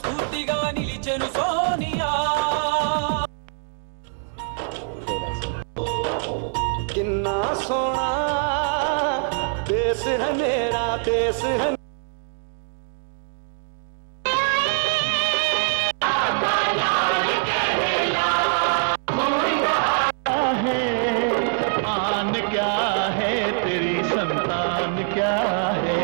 స్ఫూర్తిగా నిలిచెను సోనియా किन्ना सोना देश है मेरा देश है आन क्या है तेरी संतान क्या है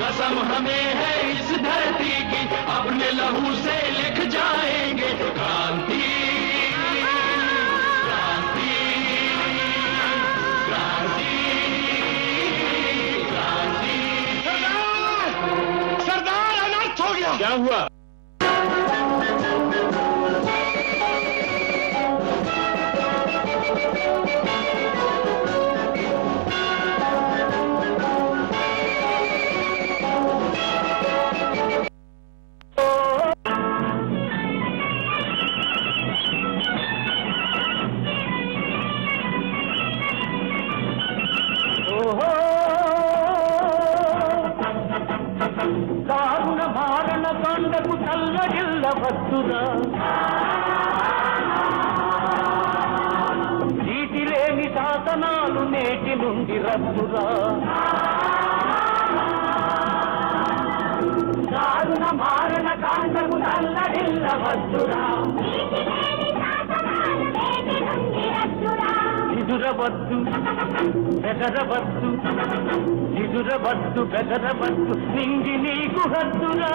कसम हमें है इस धरती की अपने लहू से लिख जाएंगे क्रांति क्रांति क्रांति क्रांति। सरदार अनर्थ हो गया। क्या हुआ? దారుణ మారణ కాండకు తల్లడిల్లవద్దురా నీటి లేని శాసనాలు నేటి నుండి రద్దురా దారుణ మారణ కాండకు తల్లడిల్లవద్దురా ఎదురవద్దు బెదరవద్దు ఎదురవద్దు బెదరవద్దు నింగి నీకు హద్దురా